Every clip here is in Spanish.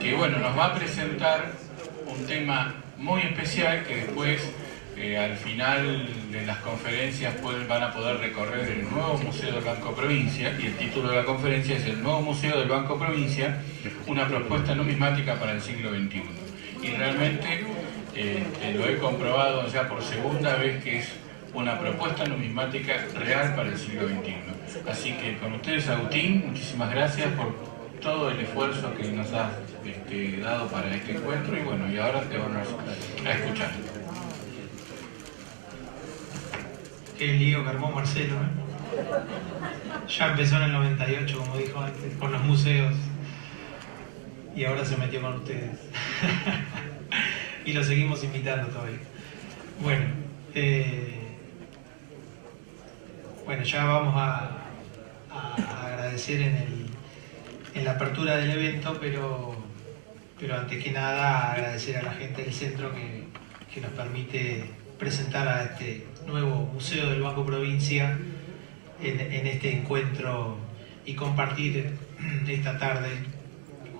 que bueno, nos va a presentar un tema muy especial que después, al final de las conferencias, van a poder recorrer el nuevo Museo del Banco Provincia, y el título de la conferencia es El nuevo Museo del Banco Provincia, una propuesta numismática para el siglo XXI. Y realmente lo he comprobado ya por segunda vez que es una propuesta numismática real para el siglo XXI. Así que con ustedes, Agustín, muchísimas gracias por todo el esfuerzo que nos has dado para este encuentro, y bueno, y ahora te vamos a escuchar. Qué lío que armó Marcelo, ¿eh? Ya empezó en el 98, como dijo antes, con los museos, y ahora se metió con ustedes. Y lo seguimos invitando todavía. Bueno, ya vamos a agradecer en la apertura del evento, pero antes que nada agradecer a la gente del centro que nos permite presentar a este nuevo Museo del Banco Provincia en este encuentro y compartir esta tarde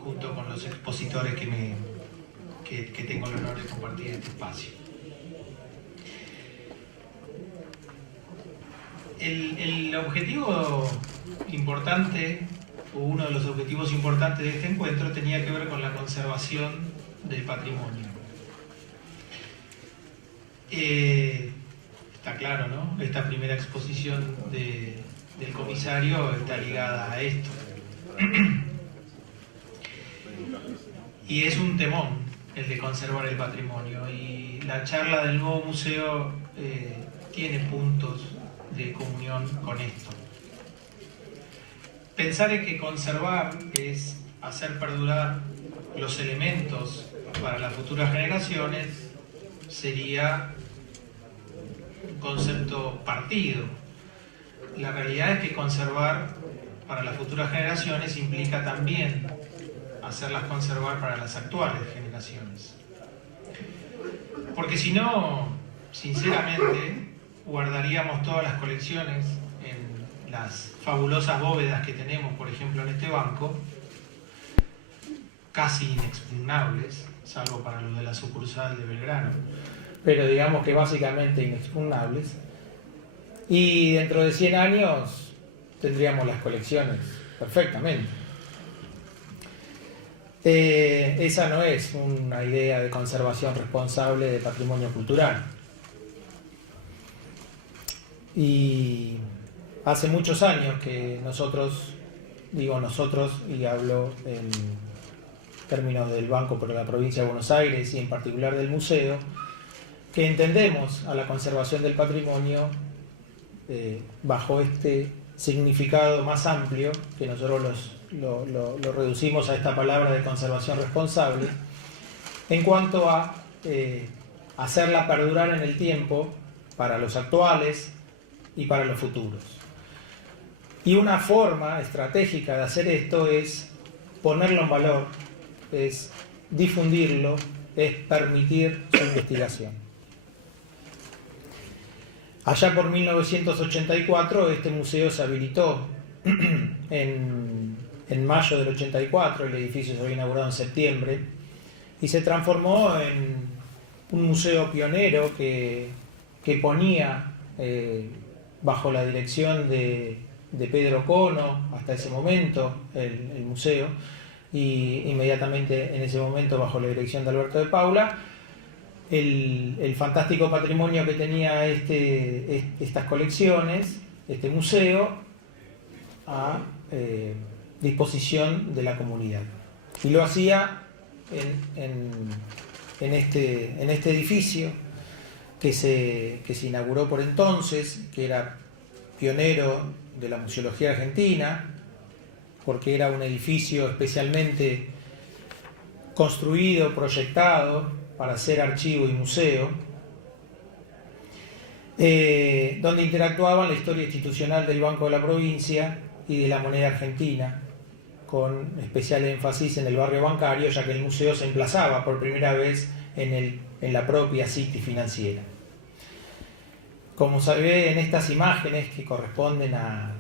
junto con los expositores que tengo el honor de compartir este espacio. El objetivo importante, o uno de los objetivos importantes de este encuentro, tenía que ver con la conservación del patrimonio. Está claro, ¿no? Esta primera exposición del comisario está ligada a esto. Y es un temón el de conservar el patrimonio, y la charla del nuevo museo tiene puntos de comunión con esto. Pensar en que conservar es hacer perdurar los elementos para las futuras generaciones sería un concepto partido. La realidad es que conservar para las futuras generaciones implica también hacerlas conservar para las actuales generaciones. Porque si no, sinceramente, guardaríamos todas las colecciones en las fabulosas bóvedas que tenemos, por ejemplo, en este banco, casi inexpugnables, salvo para los de la sucursal de Belgrano, pero digamos que básicamente inexpugnables, y dentro de 100 años tendríamos las colecciones perfectamente. Esa no es una idea de conservación responsable de patrimonio cultural. Y hace muchos años que nosotros, digo nosotros y hablo en términos del Banco por la Provincia de Buenos Aires y en particular del museo, que entendemos a la conservación del patrimonio bajo este significado más amplio, que nosotros lo reducimos a esta palabra de conservación responsable, en cuanto a hacerla perdurar en el tiempo para los actuales y para los futuros. Y una forma estratégica de hacer esto es ponerlo en valor, es difundirlo, es permitir su investigación. Allá por 1984 este museo se habilitó en mayo del 84, el edificio se había inaugurado en septiembre, y se transformó en un museo pionero que ponía bajo la dirección de Pedro Cono, hasta ese momento, el museo, y inmediatamente en ese momento bajo la dirección de Alberto de Paula, el fantástico patrimonio que tenía estas colecciones, este museo, a disposición de la comunidad. Y lo hacía en este edificio que se inauguró por entonces, que era pionero de la museología argentina, porque era un edificio especialmente construido, proyectado para ser archivo y museo, donde interactuaban la historia institucional del Banco de la Provincia y de la moneda argentina, con especial énfasis en el barrio bancario, ya que el museo se emplazaba por primera vez en la propia City financiera. Como se ve en estas imágenes que corresponden a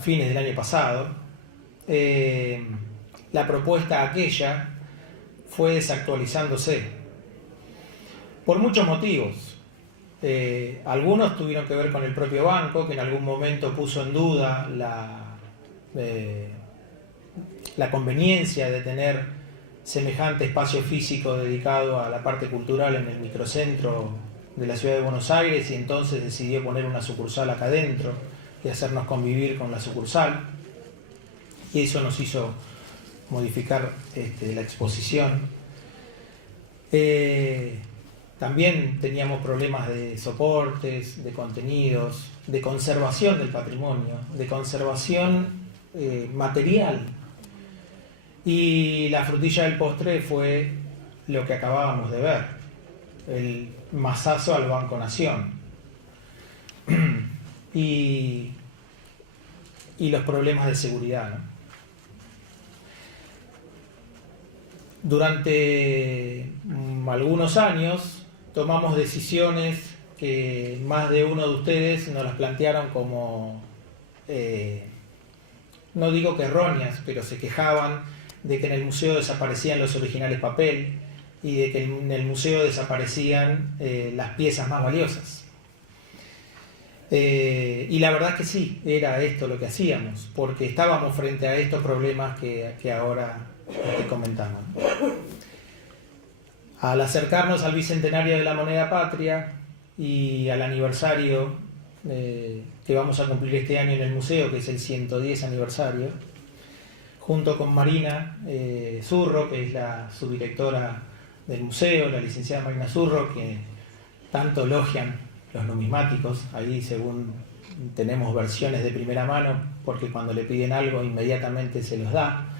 fines del año pasado, la propuesta aquella fue desactualizándose por muchos motivos. Algunos tuvieron que ver con el propio banco, que en algún momento puso en duda la conveniencia de tener semejante espacio físico dedicado a la parte cultural en el microcentro de la ciudad de Buenos Aires, y entonces decidió poner una sucursal acá adentro y hacernos convivir con la sucursal, y eso nos hizo modificar la exposición. También teníamos problemas de soportes, de contenidos, de conservación del patrimonio, de conservación material. Y la frutilla del postre fue lo que acabábamos de ver, el mazazo al Banco Nación. Y los problemas de seguridad, ¿no? Durante algunos años tomamos decisiones que más de uno de ustedes nos las plantearon como, no digo que erróneas, pero se quejaban de que en el museo desaparecían los originales papel y de que en el museo desaparecían las piezas más valiosas. Y la verdad es que sí, era esto lo que hacíamos, porque estábamos frente a estos problemas que ahora te comentamos. Al acercarnos al bicentenario de la moneda patria y al aniversario que vamos a cumplir este año en el museo, que es el 110 aniversario, junto con Marina Zurro, que es la subdirectora del museo, la licenciada Marina Zurro, que tanto elogian los numismáticos. Ahí, según tenemos versiones de primera mano, porque cuando le piden algo inmediatamente se los da.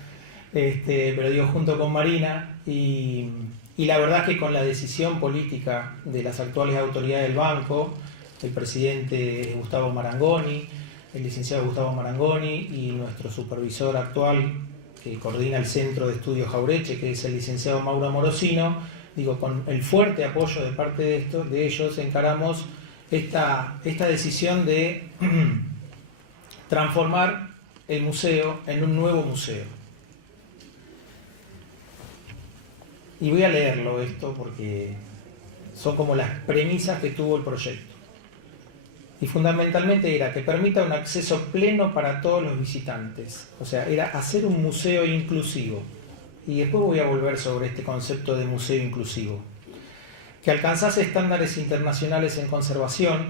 Pero digo, junto con Marina, y la verdad es que con la decisión política de las actuales autoridades del banco, el presidente Gustavo Marangoni, el licenciado Gustavo Marangoni, y nuestro supervisor actual que coordina el Centro de Estudios Jaureche, que es el licenciado Mauro Morosino, digo, con el fuerte apoyo de parte de ellos, encaramos esta decisión de transformar el museo en un nuevo museo. Y voy a leerlo esto porque son como las premisas que tuvo el proyecto. Y fundamentalmente era que permita un acceso pleno para todos los visitantes. O sea, era hacer un museo inclusivo. Y después voy a volver sobre este concepto de museo inclusivo. Que alcanzase estándares internacionales en conservación,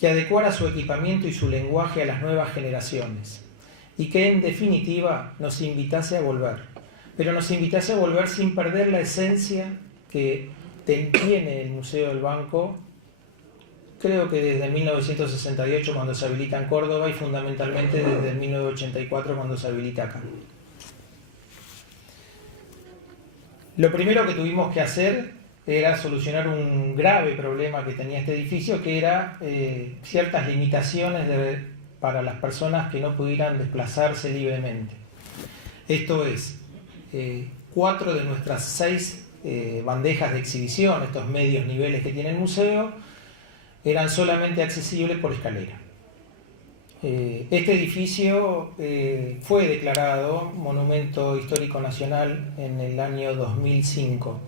que adecuara su equipamiento y su lenguaje a las nuevas generaciones. Y que en definitiva nos invitase a volver. Pero nos invitase a volver sin perder la esencia que tiene el Museo del Banco, creo que desde 1968 cuando se habilita en Córdoba y fundamentalmente desde 1984 cuando se habilita acá. Lo primero que tuvimos que hacer era solucionar un grave problema que tenía este edificio, que era ciertas limitaciones para las personas que no pudieran desplazarse libremente. Esto es, 4 de nuestras 6 bandejas de exhibición, estos medios niveles que tiene el museo, eran solamente accesibles por escalera. Este edificio fue declarado Monumento Histórico Nacional en el año 2005.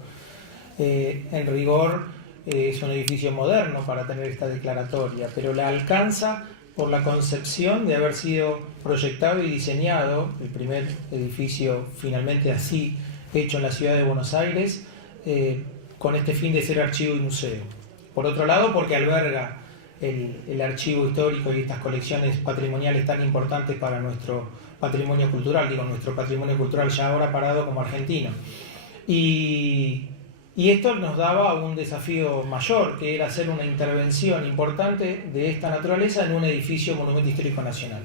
En rigor es un edificio moderno para tener esta declaratoria, pero la alcanza por la concepción de haber sido proyectado y diseñado, el primer edificio finalmente así hecho en la ciudad de Buenos Aires, con este fin de ser archivo y museo. Por otro lado, porque alberga el archivo histórico y estas colecciones patrimoniales tan importantes para nuestro patrimonio cultural, digo, nuestro patrimonio cultural ya ahora parado como argentino. Y esto nos daba un desafío mayor, que era hacer una intervención importante de esta naturaleza en un edificio Monumento Histórico Nacional.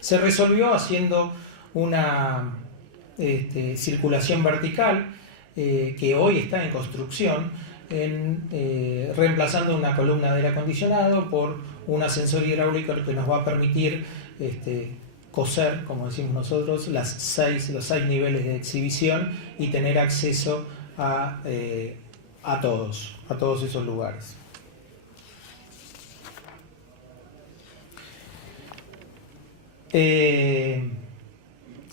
Se resolvió haciendo una circulación vertical que hoy está en construcción, reemplazando una columna de aire acondicionado por un ascensor hidráulico que nos va a permitir coser, como decimos nosotros, los 6 niveles de exhibición y tener acceso a todos esos lugares.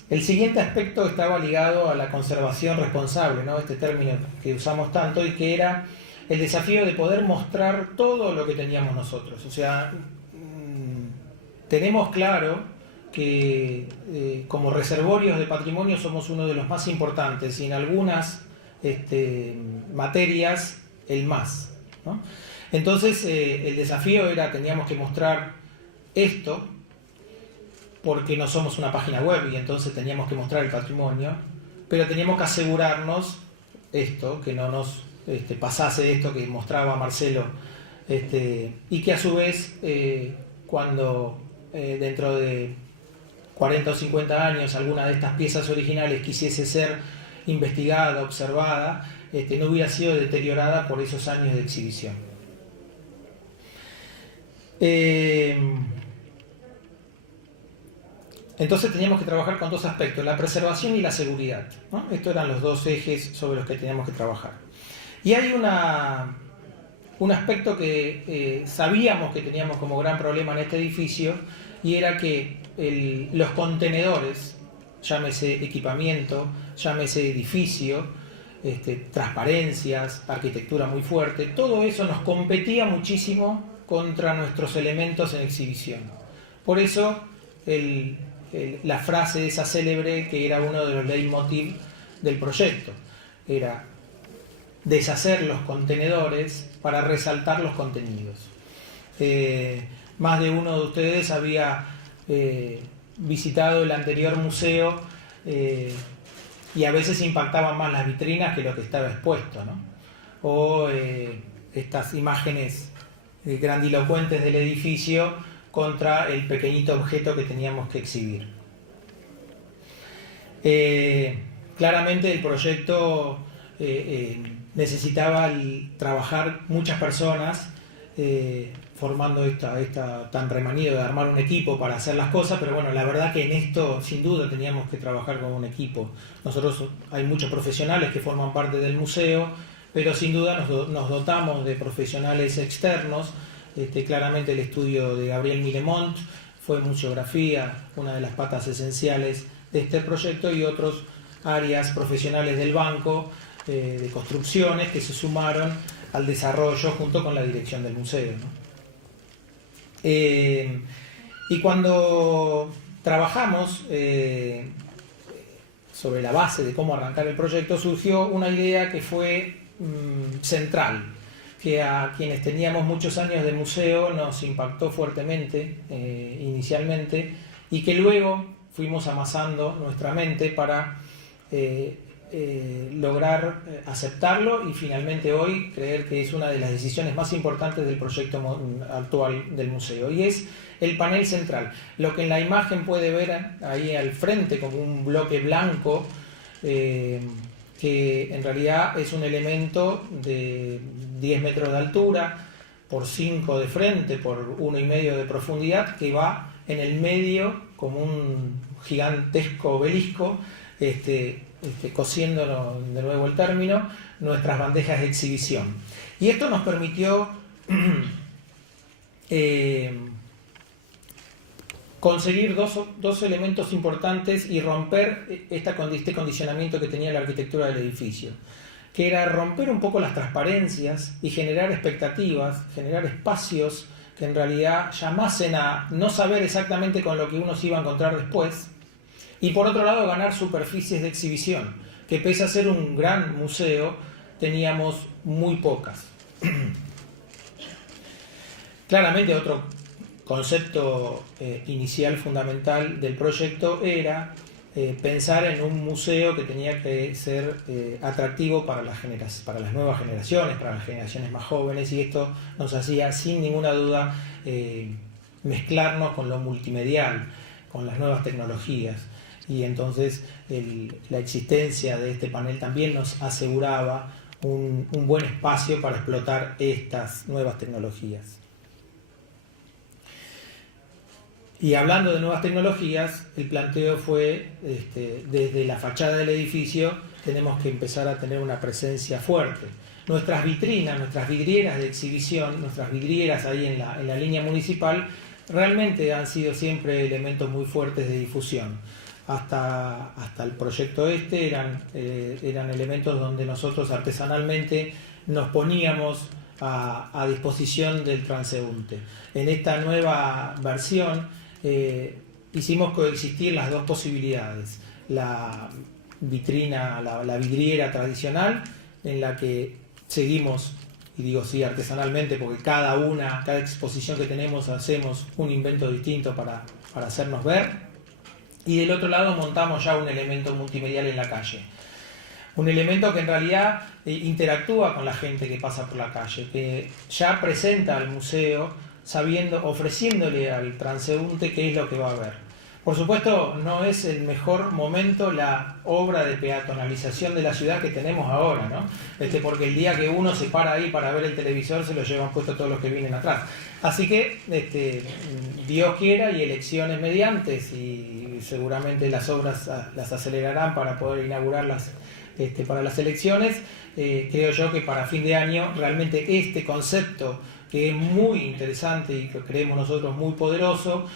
El siguiente aspecto estaba ligado a la conservación responsable, ¿no? Este término que usamos tanto, y que era el desafío de poder mostrar todo lo que teníamos nosotros. O sea, tenemos claro que como reservorios de patrimonio somos uno de los más importantes y en algunas materias el más, ¿no? Entonces el desafío era, teníamos que mostrar esto, porque no somos una página web y entonces teníamos que mostrar el patrimonio, pero teníamos que asegurarnos esto, que no nos pasase esto que mostraba Marcelo, y que a su vez cuando dentro de 40 o 50 años alguna de estas piezas originales quisiese ser investigada, observada, no hubiera sido deteriorada por esos años de exhibición. Entonces teníamos que trabajar con dos aspectos, la preservación y la seguridad, ¿no? Estos eran los dos ejes sobre los que teníamos que trabajar. Y hay un aspecto que sabíamos que teníamos como gran problema en este edificio, y era que los contenedores, llámese equipamiento, llámese edificio, transparencias, arquitectura muy fuerte, todo eso nos competía muchísimo contra nuestros elementos en exhibición. Por eso la frase esa célebre, que era uno de los leitmotiv del proyecto, era deshacer los contenedores para resaltar los contenidos. Más de uno de ustedes había visitado el anterior museo y a veces impactaban más las vitrinas que lo que estaba expuesto, ¿no? O estas imágenes grandilocuentes del edificio contra el pequeñito objeto que teníamos que exhibir. Claramente el proyecto necesitaba trabajar muchas personas formando esta tan remanido de armar un equipo para hacer las cosas, pero bueno, la verdad que en esto sin duda teníamos que trabajar con un equipo. Nosotros hay muchos profesionales que forman parte del museo, pero sin duda nos dotamos de profesionales externos. Claramente el estudio de Gabriel Miremont fue museografía, una de las patas esenciales de este proyecto, y otros áreas profesionales del banco, de construcciones, que se sumaron al desarrollo junto con la dirección del museo, ¿no? Y cuando trabajamos sobre la base de cómo arrancar el proyecto, surgió una idea que fue central, que a quienes teníamos muchos años de museo nos impactó fuertemente inicialmente, y que luego fuimos amasando nuestra mente para lograr aceptarlo y finalmente hoy creer que es una de las decisiones más importantes del proyecto actual del museo, y es el panel central. Lo que en la imagen puede ver ahí al frente como un bloque blanco, que en realidad es un elemento de 10 metros de altura por 5 de frente por 1,5 de profundidad, que va en el medio como un gigantesco obelisco, cosiendo de nuevo el término, nuestras bandejas de exhibición. Y esto nos permitió conseguir dos elementos importantes y romper este condicionamiento que tenía la arquitectura del edificio, que era romper un poco las transparencias y generar expectativas, generar espacios que en realidad llamasen a no saber exactamente con lo que uno se iba a encontrar después, y por otro lado ganar superficies de exhibición, que pese a ser un gran museo, teníamos muy pocas. Claramente otro concepto inicial fundamental del proyecto era pensar en un museo que tenía que ser atractivo para las nuevas generaciones, para las generaciones más jóvenes, y esto nos hacía sin ninguna duda mezclarnos con lo multimedial, con las nuevas tecnologías. Y entonces la existencia de este panel también nos aseguraba un buen espacio para explotar estas nuevas tecnologías. Y hablando de nuevas tecnologías, el planteo fue, desde la fachada del edificio, tenemos que empezar a tener una presencia fuerte. Nuestras vitrinas, nuestras vidrieras de exhibición, nuestras vidrieras ahí en la línea municipal, realmente han sido siempre elementos muy fuertes de difusión. hasta el proyecto eran elementos donde nosotros artesanalmente nos poníamos a disposición del transeúnte. En esta nueva versión hicimos coexistir las dos posibilidades: la vitrina, la vidriera tradicional, en la que seguimos, y digo sí artesanalmente porque cada exposición que tenemos hacemos un invento distinto para hacernos ver, y del otro lado montamos ya un elemento multimedial en la calle. Un elemento que en realidad interactúa con la gente que pasa por la calle, que ya presenta al museo ofreciéndole al transeúnte qué es lo que va a ver. Por supuesto, no es el mejor momento la obra de peatonalización de la ciudad que tenemos ahora, ¿no? Porque el día que uno se para ahí para ver el televisor se lo llevan puesto todos los que vienen atrás. Así que Dios quiera y elecciones mediantes, y seguramente las obras las acelerarán para poder inaugurarlas para las elecciones. Creo yo que para fin de año realmente este concepto, que es muy interesante y que creemos nosotros muy poderoso,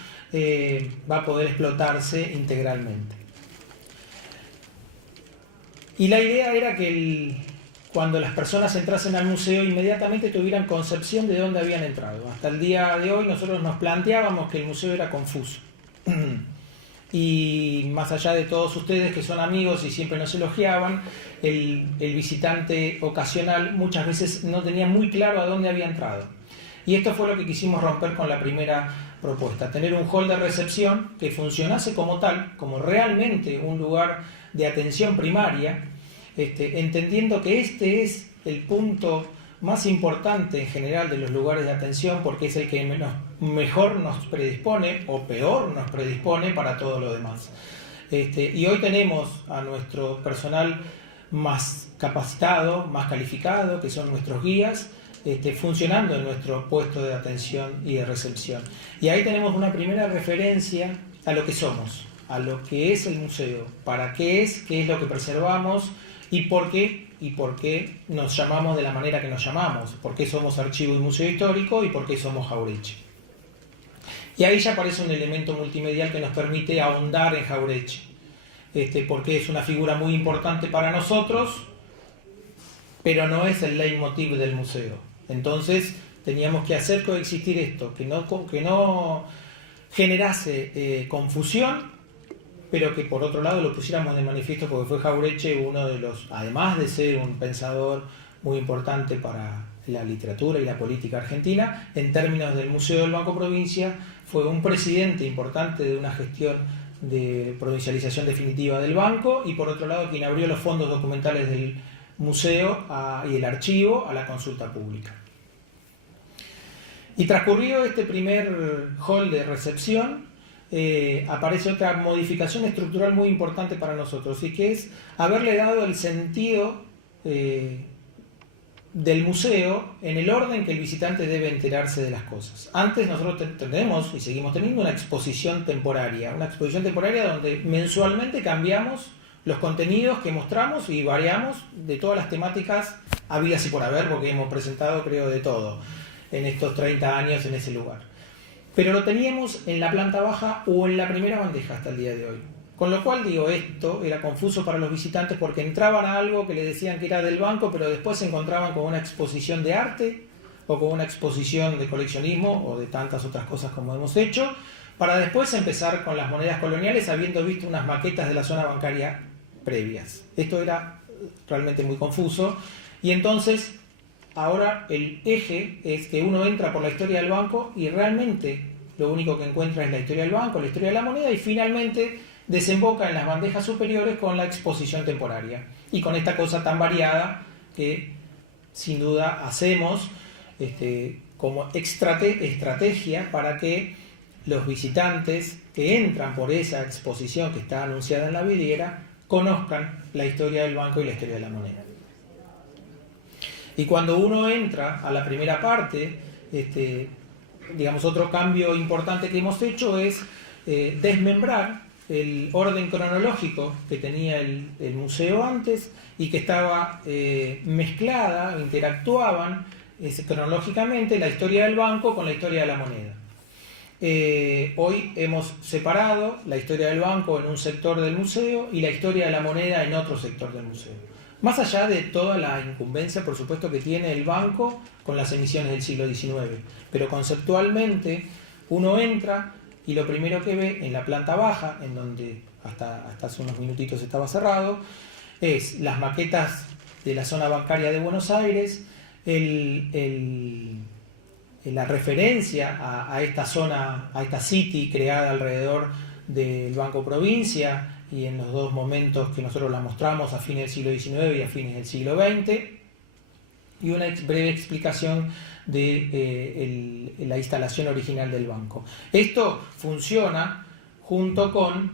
va a poder explotarse integralmente. Y la idea era que cuando las personas entrasen al museo inmediatamente tuvieran concepción de dónde habían entrado. Hasta el día de hoy nosotros nos planteábamos que el museo era confuso. Y más allá de todos ustedes que son amigos y siempre nos elogiaban, el visitante ocasional muchas veces no tenía muy claro a dónde había entrado. Y esto fue lo que quisimos romper con la primera propuesta: tener un hall de recepción que funcionase como tal, como realmente un lugar de atención primaria, entendiendo que este es el punto más importante en general de los lugares de atención, porque es el que mejor nos predispone o peor nos predispone para todo lo demás. Y hoy tenemos a nuestro personal más capacitado, más calificado, que son nuestros guías, funcionando en nuestro puesto de atención y de recepción. Y ahí tenemos una primera referencia a lo que somos, a lo que es el museo, para qué es lo que preservamos y por qué nos llamamos de la manera que nos llamamos, por qué somos Archivo y Museo Histórico y por qué somos Jauretche. Y ahí ya aparece un elemento multimedial que nos permite ahondar en Jauretche, porque es una figura muy importante para nosotros, pero no es el leitmotiv del museo. Entonces teníamos que hacer coexistir esto, que no generase confusión, pero que por otro lado lo pusiéramos de manifiesto, porque fue Jauretche uno de los, además de ser un pensador muy importante para la literatura y la política argentina, en términos del Museo del Banco Provincia, fue un presidente importante de una gestión de provincialización definitiva del banco, y por otro lado quien abrió los fondos documentales del museo y el archivo a la consulta pública. Y transcurrido este primer hall de recepción, aparece otra modificación estructural muy importante para nosotros, y que es haberle dado el sentido del museo en el orden que el visitante debe enterarse de las cosas. Antes nosotros tenemos y seguimos teniendo una exposición temporaria donde mensualmente cambiamos los contenidos que mostramos y variamos de todas las temáticas habidas y por haber, porque hemos presentado creo de todo en estos 30 años en ese lugar. Pero lo teníamos en la planta baja o en la primera bandeja hasta el día de hoy. Con lo cual, esto era confuso para los visitantes, porque entraban a algo que le decían que era del banco, pero después se encontraban con una exposición de arte o con una exposición de coleccionismo o de tantas otras cosas como hemos hecho, para después empezar con las monedas coloniales habiendo visto unas maquetas de la zona bancaria previas. Esto era realmente muy confuso, y entonces ahora el eje es que uno entra por la historia del banco y realmente lo único que encuentra es la historia del banco, la historia de la moneda, y finalmente desemboca en las bandejas superiores con la exposición temporaria y con esta cosa tan variada que sin duda hacemos como estrategia para que los visitantes que entran por esa exposición que está anunciada en la vidriera conozcan la historia del banco y la historia de la moneda. Y cuando uno entra a la primera parte, otro cambio importante que hemos hecho es desmembrar el orden cronológico que tenía el museo antes y que estaba mezclada, interactuaban cronológicamente la historia del banco con la historia de la moneda. Hoy hemos separado la historia del banco en un sector del museo y la historia de la moneda en otro sector del museo. Más allá de toda la incumbencia, por supuesto, que tiene el banco con las emisiones del siglo XIX. Pero conceptualmente uno entra y lo primero que ve en la planta baja, en donde hasta hace unos minutitos estaba cerrado, es las maquetas de la zona bancaria de Buenos Aires, la referencia a esta zona, a esta city creada alrededor del Banco Provincia, y en los dos momentos que nosotros la mostramos, a fines del siglo XIX y a fines del siglo XX, y una breve explicación de la instalación original del banco. Esto funciona junto con,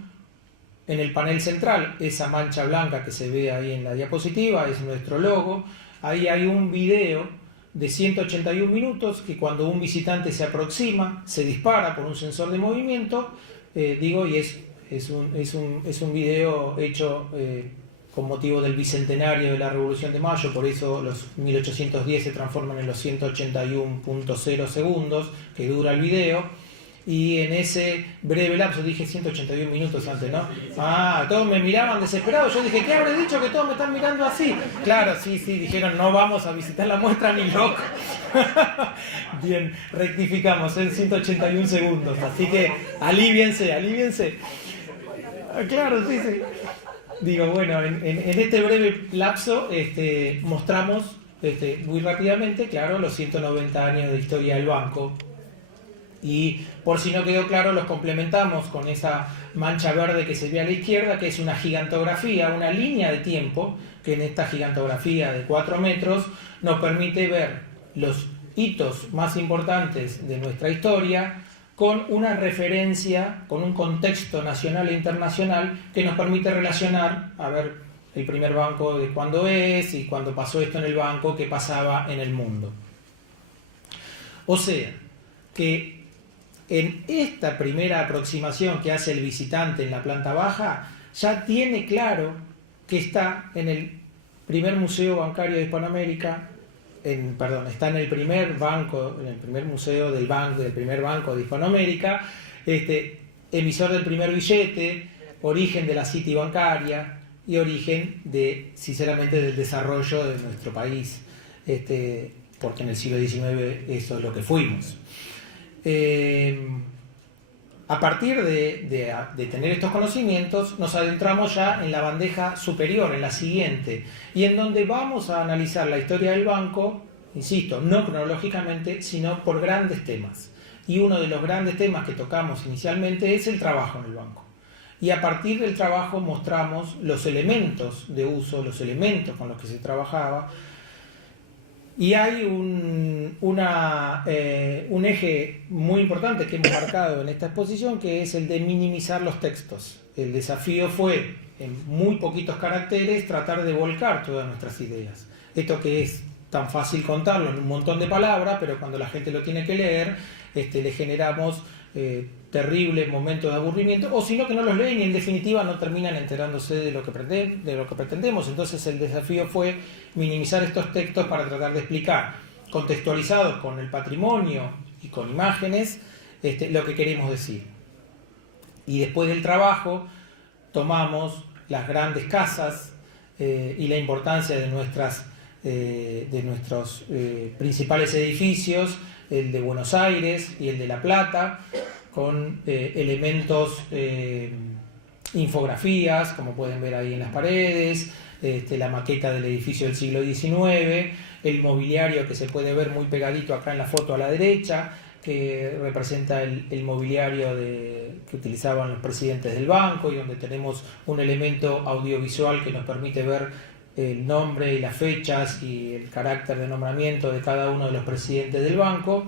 en el panel central, esa mancha blanca que se ve ahí en la diapositiva, es nuestro logo. Ahí hay un video de 181 minutos que cuando un visitante se aproxima, se dispara por un sensor de movimiento, y es un video hecho con motivo del bicentenario de la Revolución de Mayo, por eso los 1810 se transforman en los 181.0 segundos que dura el video, y en ese breve lapso, dije 181 minutos antes, ¿no? Todos me miraban desesperados, yo dije, ¿qué habré dicho que todos me están mirando así? Claro, sí, dijeron, no vamos a visitar la muestra ni loco. Bien, rectificamos, en 181 segundos, así que alíviense. Claro, sí. Digo, bueno, en este breve lapso mostramos muy rápidamente, claro, los 190 años de historia del banco. Y por si no quedó claro, los complementamos con esa mancha verde que se ve a la izquierda, que es una gigantografía, una línea de tiempo, que en esta gigantografía de 4 metros nos permite ver los hitos más importantes de nuestra historia, con una referencia, con un contexto nacional e internacional que nos permite relacionar, a ver, el primer banco de cuándo es, y cuando pasó esto en el banco, qué pasaba en el mundo. O sea, que en esta primera aproximación que hace el visitante en la planta baja, ya tiene claro que está en el primer museo bancario de Hispanoamérica, está en el primer banco, en el primer museo del primer banco de Hispanoamérica, emisor del primer billete, origen de la city bancaria y origen sinceramente del desarrollo de nuestro país, porque en el siglo XIX eso es lo que fuimos. A partir de tener estos conocimientos, nos adentramos ya en la bandeja superior, en la siguiente, y en donde vamos a analizar la historia del banco, insisto, no cronológicamente, sino por grandes temas. Y uno de los grandes temas que tocamos inicialmente es el trabajo en el banco. Y a partir del trabajo mostramos los elementos de uso, los elementos con los que se trabajaba. Y hay un eje muy importante que hemos marcado en esta exposición, que es el de minimizar los textos. El desafío fue, en muy poquitos caracteres, tratar de volcar todas nuestras ideas. Esto que es tan fácil contarlo en un montón de palabras, pero cuando la gente lo tiene que leer, le generamos terribles momentos de aburrimiento, o sino que no los leen y en definitiva no terminan enterándose de lo que pretendemos. Entonces el desafío fue minimizar estos textos para tratar de explicar, contextualizados con el patrimonio y con imágenes, lo que queremos decir. Y después del trabajo tomamos las grandes casas y la importancia de nuestros principales edificios, el de Buenos Aires y el de La Plata, con elementos, infografías, como pueden ver ahí en las paredes, la maqueta del edificio del siglo XIX, el mobiliario que se puede ver muy pegadito acá en la foto a la derecha, que representa el mobiliario que utilizaban los presidentes del banco, y donde tenemos un elemento audiovisual que nos permite ver el nombre y las fechas y el carácter de nombramiento de cada uno de los presidentes del banco.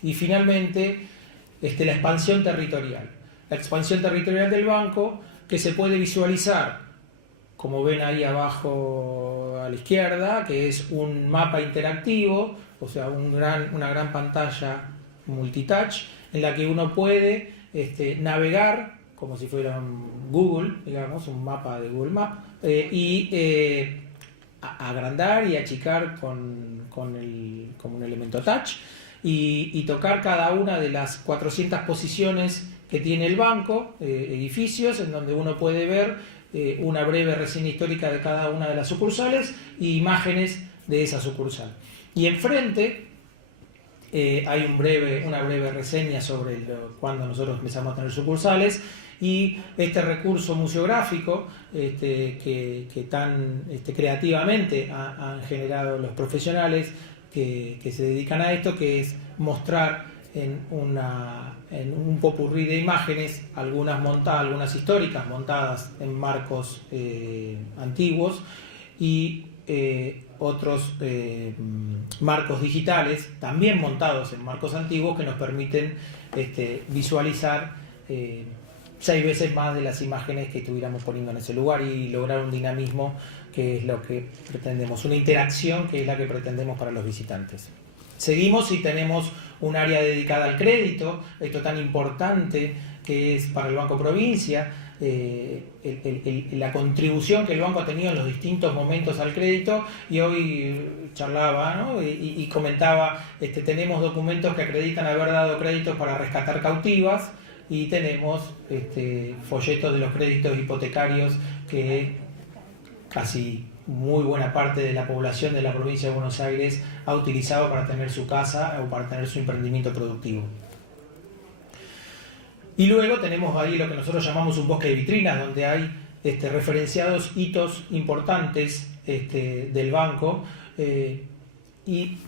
Y finalmente la expansión territorial. La expansión territorial del banco, que se puede visualizar, como ven ahí abajo a la izquierda, que es un mapa interactivo, o sea, una gran pantalla multitouch, en la que uno puede navegar como si fuera un Google, digamos, un mapa de Google Maps, agrandar y achicar como un elemento touch, y tocar cada una de las 400 posiciones que tiene el banco, edificios, en donde uno puede ver una breve reseña histórica de cada una de las sucursales y imágenes de esa sucursal. Y enfrente hay una breve reseña sobre cuando nosotros empezamos a tener sucursales, y este recurso museográfico que tan creativamente han generado los profesionales que se dedican a esto, que es mostrar en un popurrí de imágenes, algunas históricas montadas en marcos antiguos, y otros marcos digitales también montados en marcos antiguos, que nos permiten visualizar 6 veces más de las imágenes que estuviéramos poniendo en ese lugar y lograr un dinamismo, que es lo que pretendemos, una interacción que es la que pretendemos para los visitantes. Seguimos y tenemos un área dedicada al crédito, esto tan importante que es para el Banco Provincia, la contribución que el banco ha tenido en los distintos momentos al crédito. Y hoy charlaba, ¿no? y comentaba, tenemos documentos que acreditan haber dado créditos para rescatar cautivas, y tenemos folletos de los créditos hipotecarios que casi muy buena parte de la población de la provincia de Buenos Aires ha utilizado para tener su casa o para tener su emprendimiento productivo. Y luego tenemos ahí lo que nosotros llamamos un bosque de vitrinas, donde hay referenciados hitos importantes del banco, y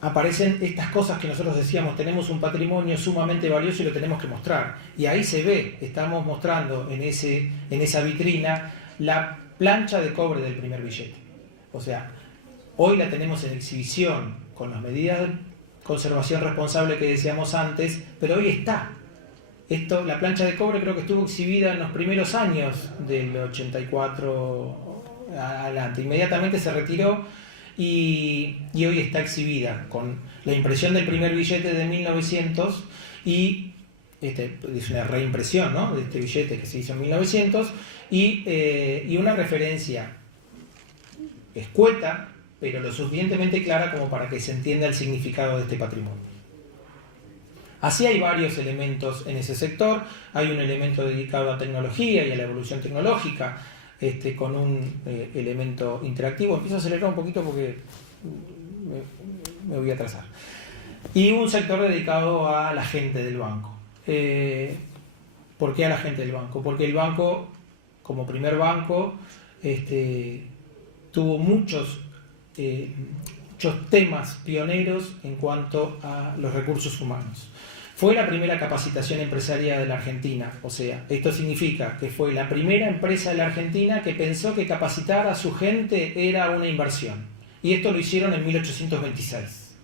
aparecen estas cosas que nosotros decíamos: tenemos un patrimonio sumamente valioso y lo tenemos que mostrar. Y ahí se ve, estamos mostrando en esa vitrina la plancha de cobre del primer billete. O sea, hoy la tenemos en exhibición con las medidas de conservación responsable que decíamos antes, pero hoy está. La plancha de cobre creo que estuvo exhibida en los primeros años del 84 adelante. Inmediatamente se retiró y hoy está exhibida con la impresión del primer billete de 1900 y es una reimpresión, ¿no?, de este billete que se hizo en 1900 y una referencia escueta, pero lo suficientemente clara como para que se entienda el significado de este patrimonio. Así hay varios elementos en ese sector. Hay un elemento dedicado a tecnología y a la evolución tecnológica, con un elemento interactivo. Empiezo a acelerar un poquito porque me voy a atrasar. Y un sector dedicado a la gente del banco. ¿Por qué a la gente del banco? Porque el banco, como primer banco, tuvo muchos temas pioneros en cuanto a los recursos humanos. Fue la primera capacitación empresarial de la Argentina, o sea, esto significa que fue la primera empresa de la Argentina que pensó que capacitar a su gente era una inversión. Y esto lo hicieron en 1826.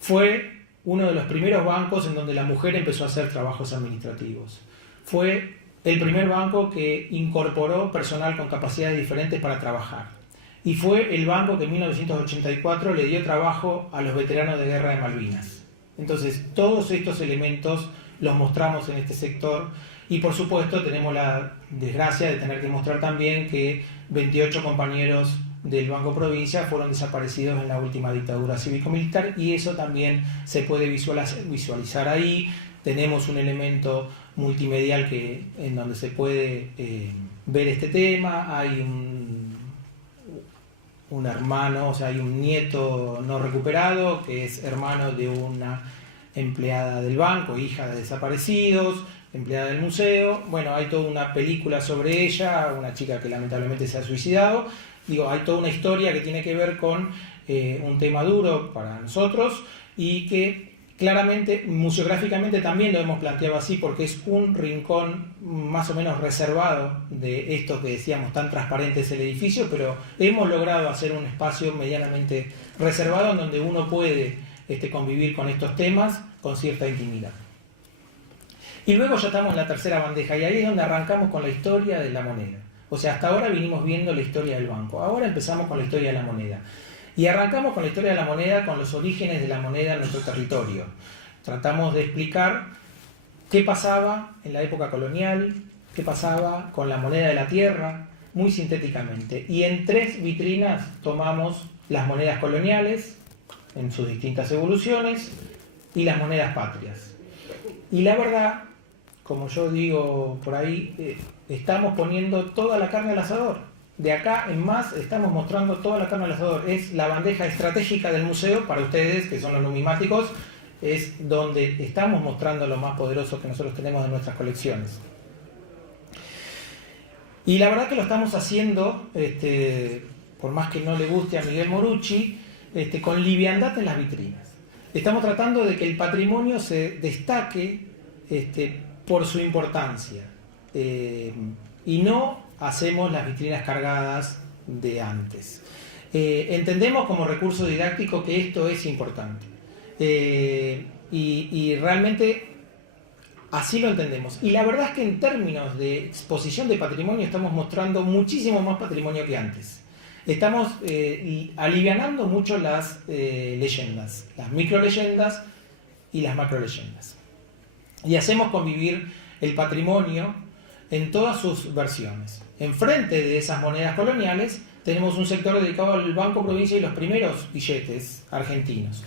Fue uno de los primeros bancos en donde la mujer empezó a hacer trabajos administrativos. Fue el primer banco que incorporó personal con capacidades diferentes para trabajar. Y fue el banco que en 1984 le dio trabajo a los veteranos de guerra de Malvinas. Entonces, todos estos elementos los mostramos en este sector y, por supuesto, tenemos la desgracia de tener que mostrar también que 28 compañeros del Banco Provincia fueron desaparecidos en la última dictadura cívico-militar, y eso también se puede visualizar ahí. Tenemos un elemento multimedial en donde se puede ver este tema. Hay un hermano, o sea, hay un nieto no recuperado que es hermano de una empleada del banco, hija de desaparecidos, empleada del museo. Bueno, hay toda una película sobre ella, una chica que lamentablemente se ha suicidado. Hay toda una historia que tiene que ver con un tema duro para nosotros y que claramente, museográficamente también lo hemos planteado así, porque es un rincón más o menos reservado de esto que decíamos, tan transparente es el edificio, pero hemos logrado hacer un espacio medianamente reservado en donde uno puede convivir con estos temas con cierta intimidad. Y luego ya estamos en la tercera bandeja, y ahí es donde arrancamos con la historia de la moneda. O sea, hasta ahora vinimos viendo la historia del banco, ahora empezamos con la historia de la moneda. Y arrancamos con la historia de la moneda, con los orígenes de la moneda en nuestro territorio. Tratamos de explicar qué pasaba en la época colonial, qué pasaba con la moneda de la tierra, muy sintéticamente. Y en 3 vitrinas tomamos las monedas coloniales, en sus distintas evoluciones, y las monedas patrias. Y la verdad, como yo digo por ahí, estamos poniendo toda la carne al asador. De acá en más estamos mostrando toda la carne al asador. Es la bandeja estratégica del museo para ustedes, que son los numismáticos, es donde estamos mostrando lo más poderoso que nosotros tenemos en nuestras colecciones. Y la verdad que lo estamos haciendo, por más que no le guste a Miguel Morucci, con liviandad en las vitrinas. Estamos tratando de que el patrimonio se destaque por su importancia, y no hacemos las vitrinas cargadas de antes. Entendemos como recurso didáctico que esto es importante, y realmente así lo entendemos. Y la verdad es que en términos de exposición de patrimonio estamos mostrando muchísimo más patrimonio que antes. Estamos alivianando mucho las leyendas, las microleyendas y las macroleyendas. Y hacemos convivir el patrimonio en todas sus versiones. Enfrente de esas monedas coloniales tenemos un sector dedicado al Banco Provincia y los primeros billetes argentinos.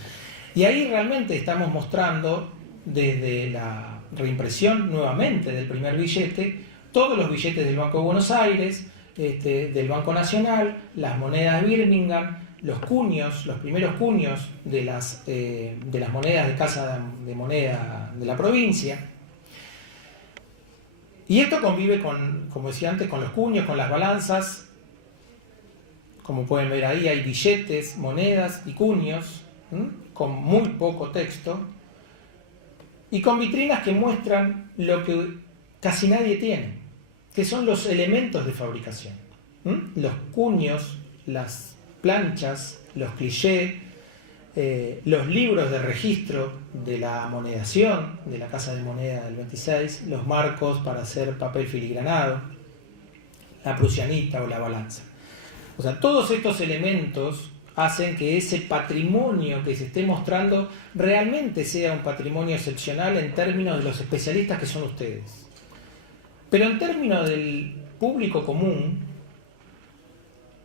Y ahí realmente estamos mostrando, desde la reimpresión nuevamente del primer billete, todos los billetes del Banco de Buenos Aires, del Banco Nacional, las monedas de Birmingham, los cuños, los primeros cuños de las monedas de casa de moneda de la provincia. Y esto convive con, como decía antes, con los cuños, con las balanzas. Como pueden ver ahí, hay billetes, monedas y cuños, con muy poco texto, y con vitrinas que muestran lo que casi nadie tiene, que son los elementos de fabricación. Los cuños, las planchas, los clichés, los libros de registro de la monedación, de la Casa de Moneda del 26, los marcos para hacer papel filigranado, la prusianita o la balanza. O sea, todos estos elementos hacen que ese patrimonio que se esté mostrando realmente sea un patrimonio excepcional en términos de los especialistas que son ustedes. Pero en términos del público común,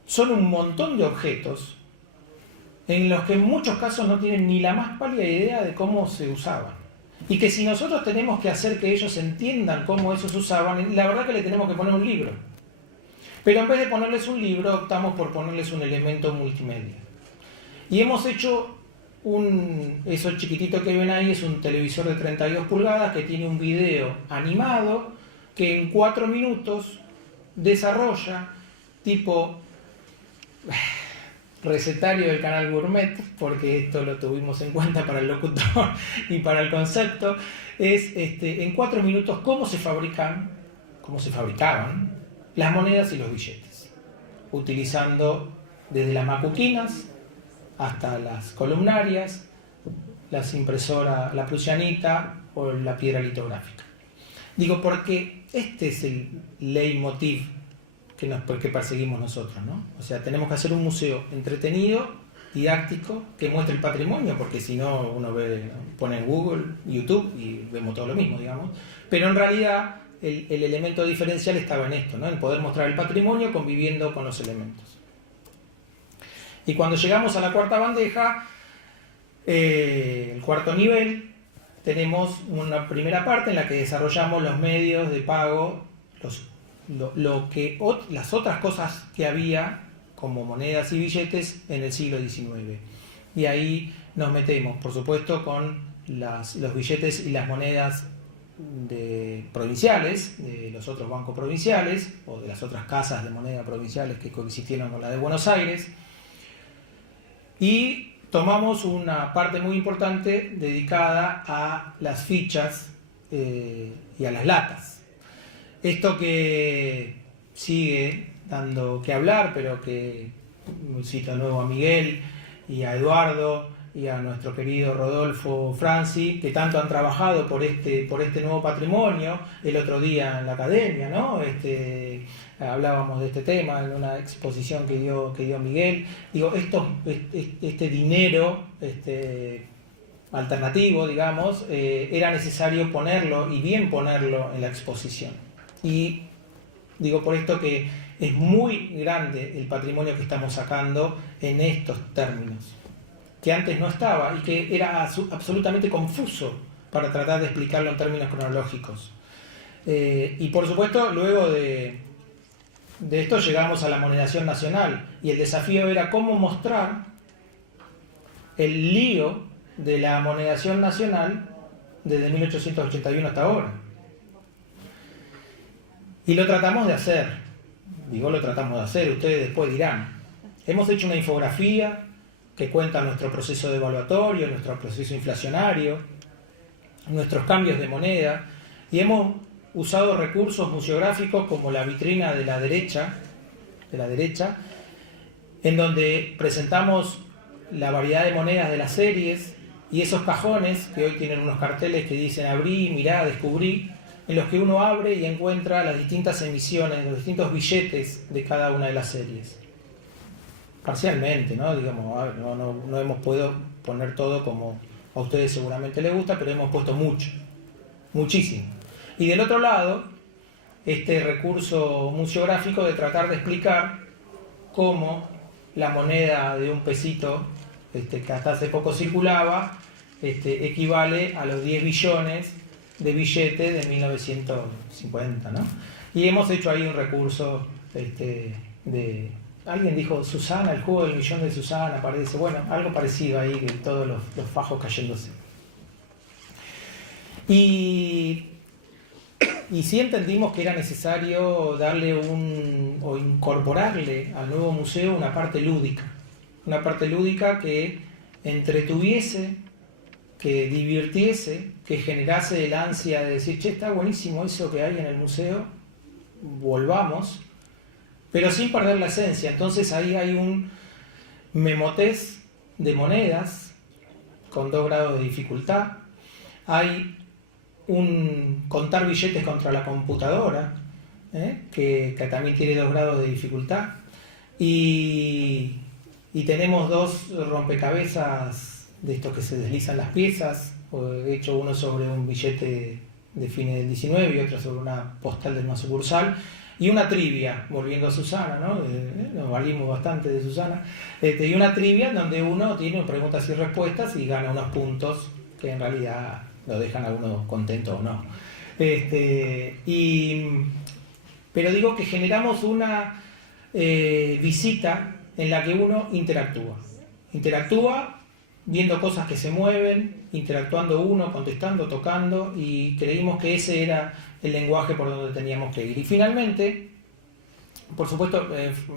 son un montón de objetos en los que en muchos casos no tienen ni la más pálida idea de cómo se usaban. Y que si nosotros tenemos que hacer que ellos entiendan cómo esos se usaban, la verdad que le tenemos que poner un libro. Pero en vez de ponerles un libro, optamos por ponerles un elemento multimedia. Y hemos hecho eso chiquitito que ven ahí, es un televisor de 32 pulgadas que tiene un video animado que en 4 minutos desarrolla, tipo recetario del canal Gourmet, porque esto lo tuvimos en cuenta para el locutor y para el concepto, es en 4 minutos cómo se fabricaban las monedas y los billetes, utilizando desde las macuquinas hasta las columnarias, las impresoras, la prusianita o la piedra litográfica. Digo, porque este es el leitmotiv que perseguimos nosotros, ¿no? O sea, tenemos que hacer un museo entretenido, didáctico, que muestre el patrimonio, porque si no uno pone en Google, YouTube y vemos todo lo mismo, digamos. Pero en realidad el elemento diferencial estaba en esto, ¿no? En poder mostrar el patrimonio conviviendo con los elementos. Y cuando llegamos a la cuarta bandeja, el cuarto nivel, tenemos una primera parte en la que desarrollamos los medios de pago, las otras cosas que había como monedas y billetes en el siglo XIX. Y ahí nos metemos, por supuesto, con los billetes y las monedas provinciales, de los otros bancos provinciales o de las otras casas de moneda provinciales que coexistieron con la de Buenos Aires. Y tomamos una parte muy importante dedicada a las fichas y a las latas. Esto que sigue dando que hablar, pero que cito de nuevo a Miguel y a Eduardo y a nuestro querido Rodolfo Franzi, que tanto han trabajado por este nuevo patrimonio. El otro día en la academia, ¿no? Hablábamos de este tema en una exposición que dio Miguel. Digo, este dinero alternativo, digamos, era necesario ponerlo, y bien ponerlo, en la exposición. Y digo por esto que es muy grande el patrimonio que estamos sacando en estos términos. que antes no estaba y que era absolutamente confuso para tratar de explicarlo en términos cronológicos. Y por supuesto, luego de esto llegamos a la monedación nacional, y el desafío era cómo mostrar el lío de la monedación nacional desde 1881 hasta ahora. Y lo tratamos de hacer. Digo, lo tratamos de hacer, ustedes después dirán. Hemos hecho una infografía que cuenta nuestro proceso devaluatorio, nuestro proceso inflacionario, nuestros cambios de moneda, y hemos usado recursos museográficos como la vitrina de la derecha, en donde presentamos la variedad de monedas de las series y esos cajones que hoy tienen unos carteles que dicen abrí, mirá, descubrí, en los que uno abre y encuentra las distintas emisiones, los distintos billetes de cada una de las series. Parcialmente, ¿no? Digamos, no hemos podido poner todo como a ustedes seguramente les gusta, pero hemos puesto mucho, muchísimo. Y del otro lado, este recurso museográfico de tratar de explicar cómo la moneda de un pesito, que hasta hace poco circulaba, equivale a los 10 billones de billetes de 1950, ¿no? Y hemos hecho ahí un recurso de... Alguien dijo Susana, el juego del millón de Susana, parece, bueno, algo parecido ahí, que todos los fajos cayéndose. Y sí entendimos que era necesario darle o incorporarle al nuevo museo una parte lúdica que entretuviese, que divirtiese, que generase el ansia de decir, che, está buenísimo eso que hay en el museo, volvamos, pero sin perder la esencia. Entonces ahí hay un memotest de monedas con 2 grados de dificultad, hay un contar billetes contra la computadora, que también tiene 2 grados de dificultad, y tenemos 2 rompecabezas de estos que se deslizan las piezas. He hecho uno sobre un billete de fines del 19 y otro sobre una postal de una sucursal, y una trivia, volviendo a Susana, ¿no? Nos valimos bastante de Susana, y una trivia donde uno tiene preguntas y respuestas y gana unos puntos que en realidad lo dejan a uno contento o no. Pero digo que generamos una visita en la que uno interactúa viendo cosas que se mueven, interactuando uno, contestando, tocando, y creímos que ese era el lenguaje por donde teníamos que ir. Y finalmente, por supuesto,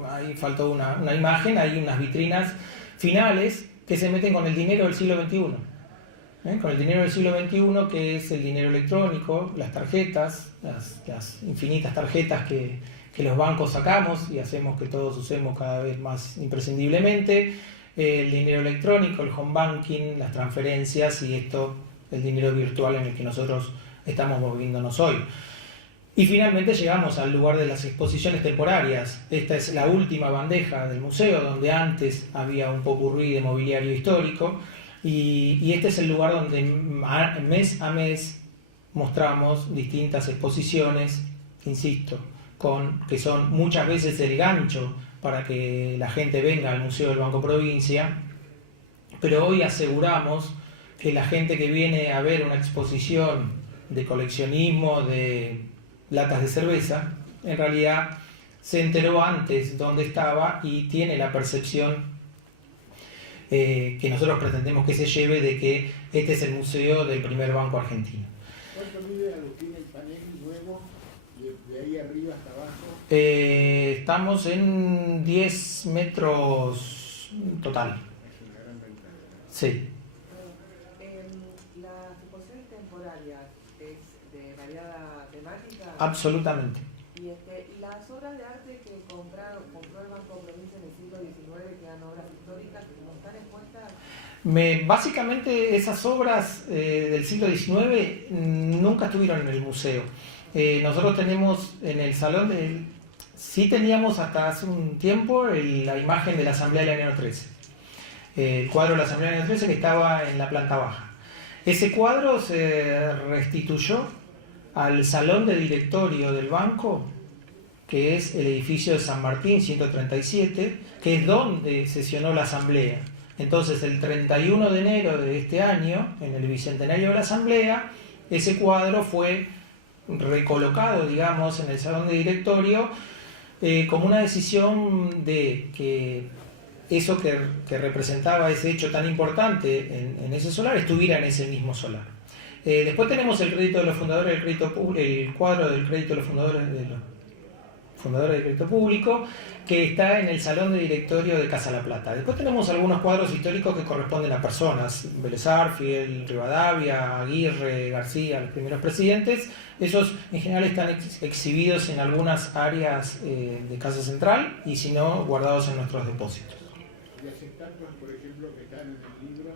ahí faltó una imagen, hay unas vitrinas finales que se meten con el dinero del siglo XXI. Con el dinero del siglo XXI, que es el dinero electrónico, las tarjetas, las infinitas tarjetas que los bancos sacamos y hacemos que todos usemos cada vez más imprescindiblemente, el dinero electrónico, el home banking, las transferencias y el dinero virtual en el que nosotros estamos moviéndonos hoy. Y finalmente llegamos al lugar de las exposiciones temporarias. Esta es la última bandeja del museo, donde antes había un popurrí de mobiliario histórico, y este es el lugar donde mes a mes mostramos distintas exposiciones, insisto, que son muchas veces el gancho para que la gente venga al Museo del Banco Provincia, pero hoy aseguramos que la gente que viene a ver una exposición de coleccionismo de latas de cerveza, en realidad se enteró antes dónde estaba y tiene la percepción que nosotros pretendemos que se lleve de que este es el museo del primer banco argentino. ¿Cuánto mide Agustín el panel nuevo de ahí arriba hasta abajo? Estamos en 10 metros total. Sí. ¿Las exposiciones temporarias es de variada temática? Absolutamente. Y las obras de arte que compró el Banco Provincia en el siglo XIX, que eran obras históricas, ¿no están expuestas? Básicamente esas obras del siglo XIX nunca estuvieron en el museo. Nosotros tenemos en el salón, sí teníamos hasta hace un tiempo la imagen de la Asamblea del año 13. El cuadro de la Asamblea del año 13 que estaba en la planta baja. Ese cuadro se restituyó al salón de directorio del banco, que es el edificio de San Martín 137, que es donde sesionó la asamblea. Entonces, el 31 de enero de este año, en el Bicentenario de la Asamblea, ese cuadro fue recolocado, digamos, en el salón de directorio como una decisión de que eso que representaba ese hecho tan importante en ese solar estuviera en ese mismo solar. Después tenemos el crédito de los fundadores del crédito público, el cuadro del crédito de los fundadores del crédito público, que está en el salón de directorio de Casa La Plata. Después tenemos algunos cuadros históricos que corresponden a personas: Vélez Arfiel, Rivadavia, Aguirre, García, los primeros presidentes. Esos en general están exhibidos en algunas áreas de Casa Central, y si no, guardados en nuestros depósitos. ¿Y las estatuas, por ejemplo, que están en el libro,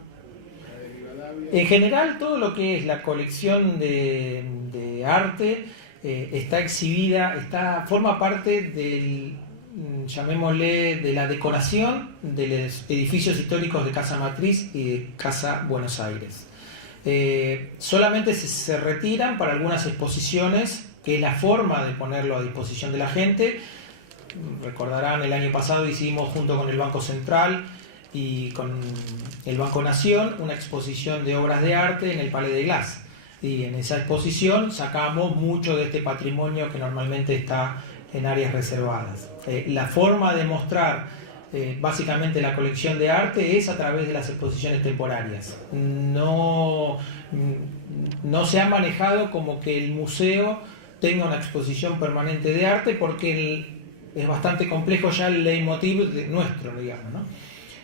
la de Rivadavia? En general, todo lo que es la colección de arte está exhibida, forma parte del, llamémosle, de la decoración de los edificios históricos de Casa Matriz y de Casa Buenos Aires. Solamente se retiran para algunas exposiciones, que es la forma de ponerlo a disposición de la gente. Recordarán, el año pasado hicimos, junto con el Banco Central y con el Banco Nación, una exposición de obras de arte en el Palais de Glass. Y en esa exposición sacamos mucho de este patrimonio que normalmente está en áreas reservadas. La forma de mostrar básicamente la colección de arte es a través de las exposiciones temporarias. No se ha manejado como que el museo tenga una exposición permanente de arte, porque es bastante complejo ya el leitmotiv nuestro, digamos, ¿no?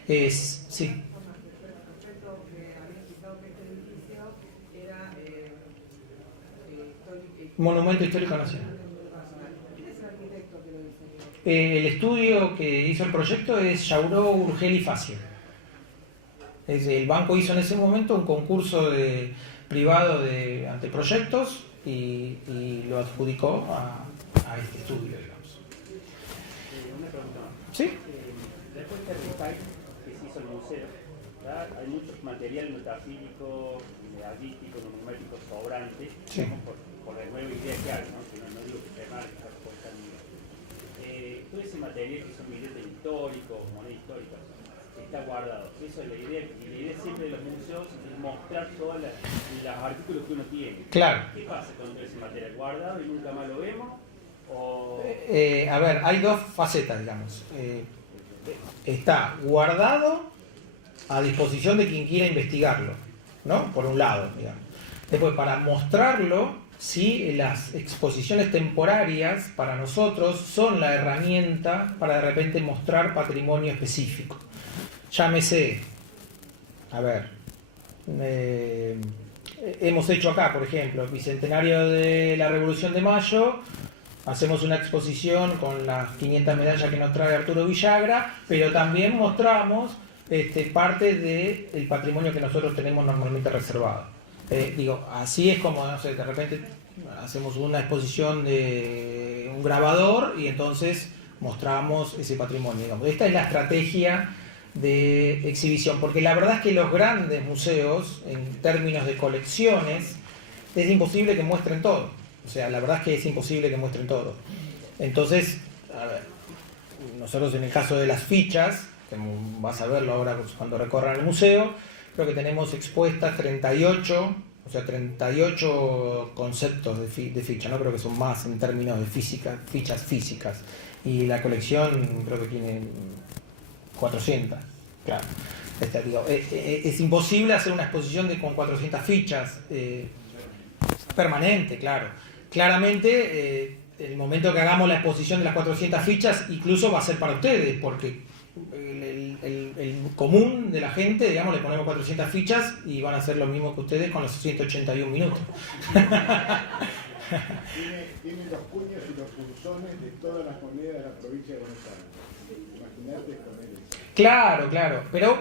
Sí. Monumento Histórico Nacional. ¿Quién es el arquitecto que lo diseñó? El estudio que hizo el proyecto es Yauró, Urgel y Facio. El banco hizo en ese momento un concurso privado de anteproyectos y lo adjudicó a este estudio, digamos. Una pregunta más. ¿Sí? Después del restyling que se hizo el museo, ¿verdad? Hay mucho material metafílico, medallístico, numismático sobrante, Sí. ¿no? por la nueva idea que hay, ¿no? Que no digo que esté mal, que está puesta en todo ese material que son billetes históricos, monedas históricas, está guardado. Eso es la idea, y la idea siempre de los museos es mostrar todos los artículos que uno tiene. Claro. ¿Qué pasa con todo ese material guardado y nunca más lo vemos? O... A ver, hay dos facetas, digamos. Está guardado a disposición de quien quiera investigarlo, ¿no? Por un lado, digamos. Después, para mostrarlo, sí, las exposiciones temporarias para nosotros son la herramienta para de repente mostrar patrimonio específico. Llámese, a ver, hemos hecho acá, por ejemplo, el Bicentenario de la Revolución de Mayo. Hacemos una exposición con las 500 medallas que nos trae Arturo Villagra, pero también mostramos parte del patrimonio que nosotros tenemos normalmente reservado. Así es como, no sé, de repente hacemos una exposición de un grabador y entonces mostramos ese patrimonio, digamos. Esta es la estrategia de exhibición, porque la verdad es que los grandes museos, en términos de colecciones, es imposible que muestren todo. O sea, la verdad es que es imposible que muestren todo. Entonces, a ver, nosotros en el caso de las fichas, que vas a verlo ahora cuando recorran el museo, creo que tenemos expuestas 38 conceptos de ficha, ¿no? Creo que son más en términos de fichas físicas. Y la colección creo que tiene 400, claro. Es imposible hacer una exposición con 400 fichas permanente, claro. Claramente, el momento que hagamos la exposición de las 400 fichas, incluso va a ser para ustedes, porque el común de la gente, digamos, le ponemos 400 fichas y van a hacer lo mismo que ustedes con los 181 minutos. Tiene los puños y los punzones de todas las monedas de la provincia de Buenos Aires. Imagínate con él. Claro. Pero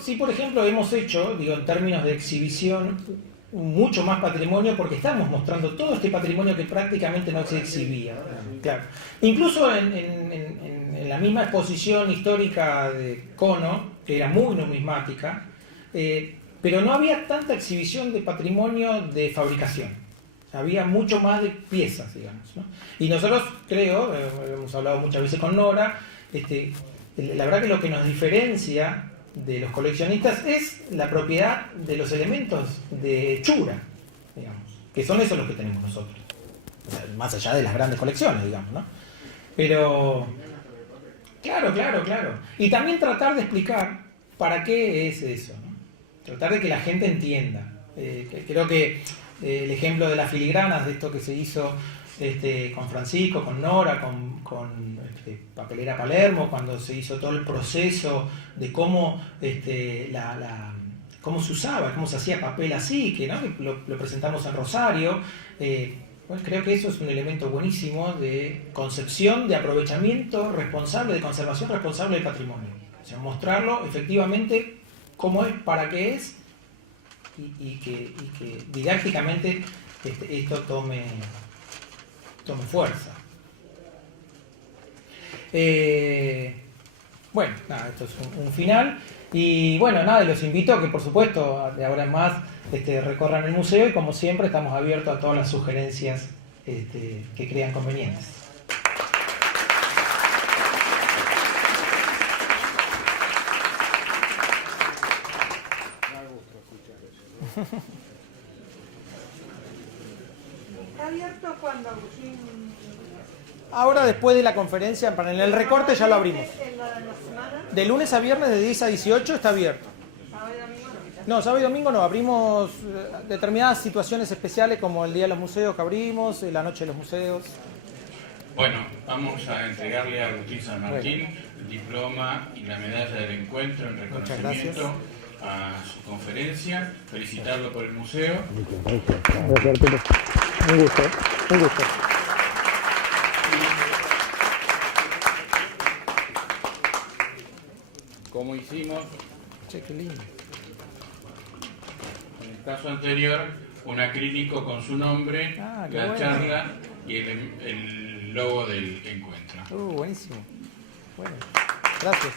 sí, por ejemplo, hemos hecho, en términos de exhibición, mucho más patrimonio, porque estamos mostrando todo este patrimonio que prácticamente no se exhibía. Claro. Incluso en la misma exposición histórica de Cono, que era muy numismática, pero no había tanta exhibición de patrimonio de fabricación. Había mucho más de piezas, digamos, ¿no? Y nosotros, hemos hablado muchas veces con Nora, la verdad que lo que nos diferencia de los coleccionistas es la propiedad de los elementos de hechura, digamos, que son esos los que tenemos nosotros. O sea, más allá de las grandes colecciones, digamos, ¿no? Pero, claro. Y también tratar de explicar para qué es eso, ¿no? Tratar de que la gente entienda. Creo que el ejemplo de las filigranas, de esto que se hizo con Francisco, con Nora, con Papelera Palermo, cuando se hizo todo el proceso de cómo cómo se usaba, cómo se hacía papel así, que, ¿no? Lo presentamos en Rosario. Pues creo que eso es un elemento buenísimo de concepción, de aprovechamiento responsable, de conservación responsable del patrimonio. O sea, mostrarlo efectivamente cómo es, para qué es, y que didácticamente esto tome fuerza. Bueno, nada, esto es un final. Y bueno, nada, los invito a que por supuesto de ahora en más recorran el museo, y como siempre estamos abiertos a todas las sugerencias que crean convenientes. ¿Está abierto cuando Agustín? Ahora, después de la conferencia, en el recorte ya lo abrimos. ¿En la semana? De lunes a viernes de 10 a 18 está abierto. ¿Sábado y domingo No, sábado y domingo no, abrimos determinadas situaciones especiales como el Día de los Museos que abrimos, la Noche de los Museos. Bueno, vamos a entregarle a Agustín San Martín el diploma y la medalla del encuentro en reconocimiento a su conferencia, felicitarlo por el museo. Gracias, Arturo. Un gusto. Como hicimos Che, qué lindo. en el caso anterior, un acrílico con su nombre, qué la bueno. charla y el logo del encuentro. Buenísimo. Bueno, gracias.